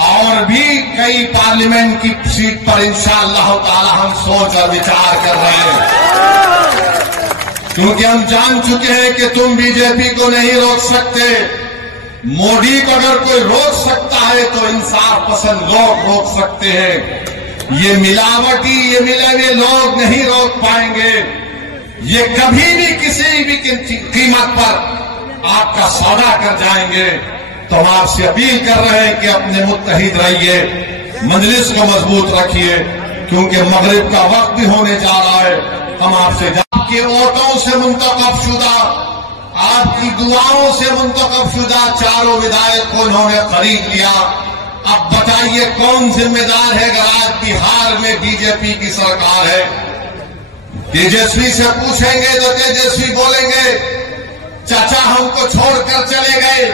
और भी कई पार्लियामेंट की सीट पर इंशाअल्लाह ताला हम सोच और विचार कर रहे हैं, क्योंकि हम जान चुके हैं कि तुम बीजेपी को नहीं रोक सकते। मोदी को अगर कोई रोक सकता है तो इंसाफ पसंद लोग रोक सकते हैं। ये मिलावटी, ये मिले हुए लोग नहीं रोक पाएंगे। ये कभी भी किसी भी कीमत पर आपका सौदा कर जाएंगे। तो हम आपसे अपील कर रहे हैं कि अपने मुत्तहिद रहिए, मजलिस को मजबूत रखिए, क्योंकि मगरिब का वक्त भी होने जा रहा है। हम आपसे आपके वोटों से मुंतखब शुदा, आपकी दुआओं से मुंतखब शुदा चारों विधायक को उन्होंने खरीद लिया। अब बताइए कौन जिम्मेदार है अगर आज बिहार में बीजेपी की सरकार है? तेजस्वी से पूछेंगे तो तेजस्वी बोलेंगे चाचा हमको छोड़कर चले गए।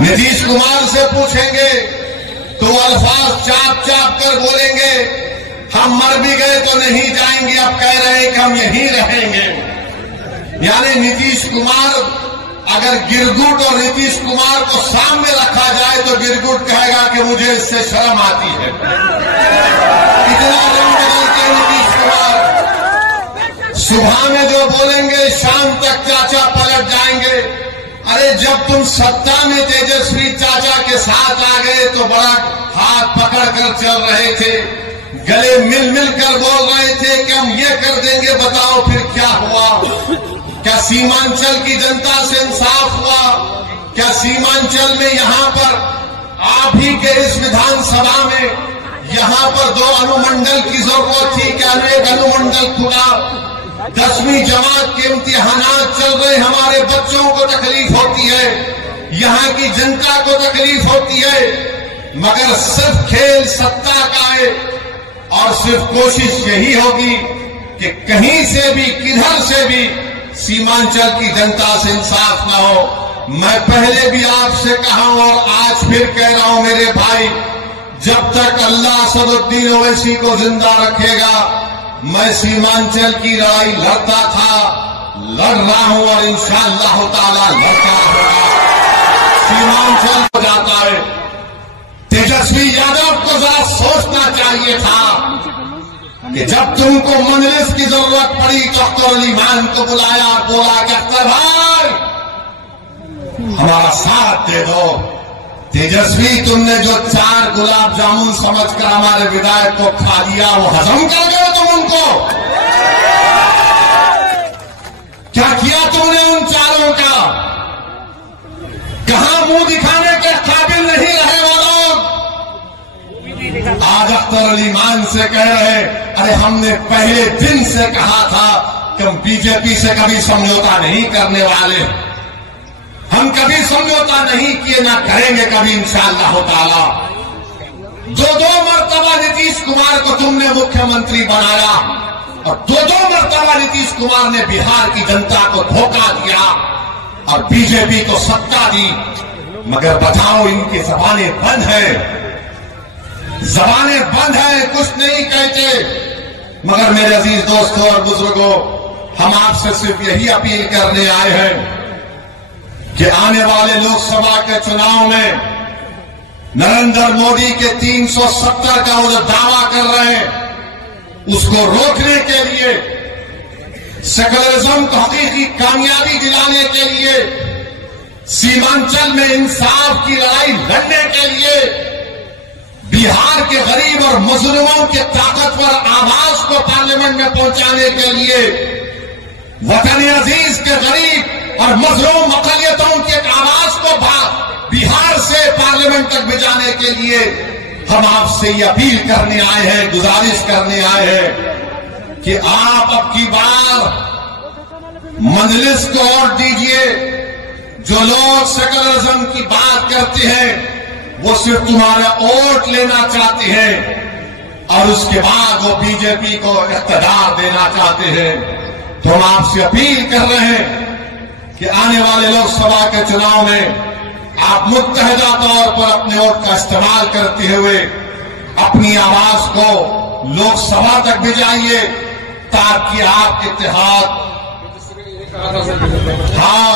नीतीश कुमार से पूछेंगे तो अल्फाज चाप चाप कर बोलेंगे हम मर भी गए तो नहीं जाएंगे, अब कह रहे हैं कि हम यहीं रहेंगे। यानी नीतीश कुमार, अगर गिरगुट और नीतीश कुमार को सामने रखा जाए तो गिरगुट कहेगा कि मुझे इससे शर्म आती है। इतना रंग बदलते नीतीश कुमार, सुबह में जो बोलेंगे शाम तक चाचा पलट जाएंगे। अरे जब तुम सत्ता में तेजस्वी चाचा के साथ आ गए तो बड़ा हाथ पकड़कर चल रहे थे, गले मिल मिल कर बोल रहे थे कि हम ये कर देंगे, बताओ फिर क्या हुआ? क्या सीमांचल की जनता से इंसाफ हुआ? क्या सीमांचल में यहाँ पर आप ही के इस विधानसभा में यहाँ पर 2 अनुमंडल की जरूरत थी, क्या एक अनुमंडल खुला? 10वीं जमात के इम्तिहानात चल रहे, हमारे बच्चों को तकलीफ होती है, यहाँ की जनता को तकलीफ होती है, मगर सिर्फ खेल सत्ता का है और सिर्फ कोशिश यही होगी कि कहीं से भी किधर से भी सीमांचल की जनता से इंसाफ न हो। मैं पहले भी आपसे कहा हूं और आज फिर कह रहा हूं मेरे भाई, जब तक अल्लाह असदुद्दीन ओवैसी को जिंदा रखेगा मैं सीमांचल की लड़ाई लड़ता था, लड़ रहा हूं और इंशाअल्लाह ताला लड़ता होगा। सीमांचल हो जाता है। तेजस्वी यादव को जरा सोचना चाहिए था कि जब तुमको मजलिस की जरूरत पड़ी तो अख्तर अली मान को बुलाया और बोला कि अख्तर भाई हमारा साथ दे दो। तेजस्वी तुमने जो 4 गुलाब जामुन समझकर हमारे विधायक को खा लिया, वो हजम कर गए तुम उनको? क्या किया तुमने उन 4 का? कहां मुंह दिखाने के काबिल नहीं रहे वो लोग? आज अख्तर अली मान से कह रहे, अरे हमने पहले दिन से कहा था कि हम बीजेपी से कभी समझौता नहीं करने वाले, हम कभी समझौता नहीं किए, ना करेंगे कभी इंशाअल्लाह ताला। 2 मरतबा नीतीश कुमार को तुमने मुख्यमंत्री बनाया और 2 मरतबा नीतीश कुमार ने बिहार की जनता को धोखा दिया और बीजेपी को सत्ता दी। मगर बताओ इनकी जबानें बंद है, जबानें बंद है, कुछ नहीं कहते। मगर मेरे अजीज दोस्तों और बुजुर्गों, हम आपसे सिर्फ यही अपील करने आए हैं कि आने वाले लोकसभा के चुनाव में नरेंद्र मोदी के 370 का वो जो दावा कर रहे हैं उसको रोकने के लिए, सेकुलरिज्म को हकीकी कामयाबी दिलाने के लिए, सीमांचल में इंसाफ की लड़ाई लड़ने के लिए, बिहार के गरीब और मजलूमों के ताकतवर आवाज को पार्लियामेंट में पहुंचाने के लिए, वतन अजीज के गरीब और मजलूम अक़लियतों की आवाज को बिहार से पार्लियामेंट तक भिजाने के लिए हम आपसे ये अपील करने आए हैं, गुजारिश करने आए हैं कि आप अब की बार मजलिस को वोट दीजिए। जो लोग सेकुलरिज्म की बात करते हैं वो सिर्फ तुम्हारा वोट लेना चाहते हैं और उसके बाद वो बीजेपी को इक़्तिदार देना चाहते हैं। तो हम आपसे अपील कर रहे हैं कि आने वाले लोकसभा के चुनाव में आप मुत्तहिदा तौर पर अपने वोट का इस्तेमाल करते हुए अपनी आवाज को लोकसभा तक भिजाइए ताकि आप इत्तेहाद, हाँ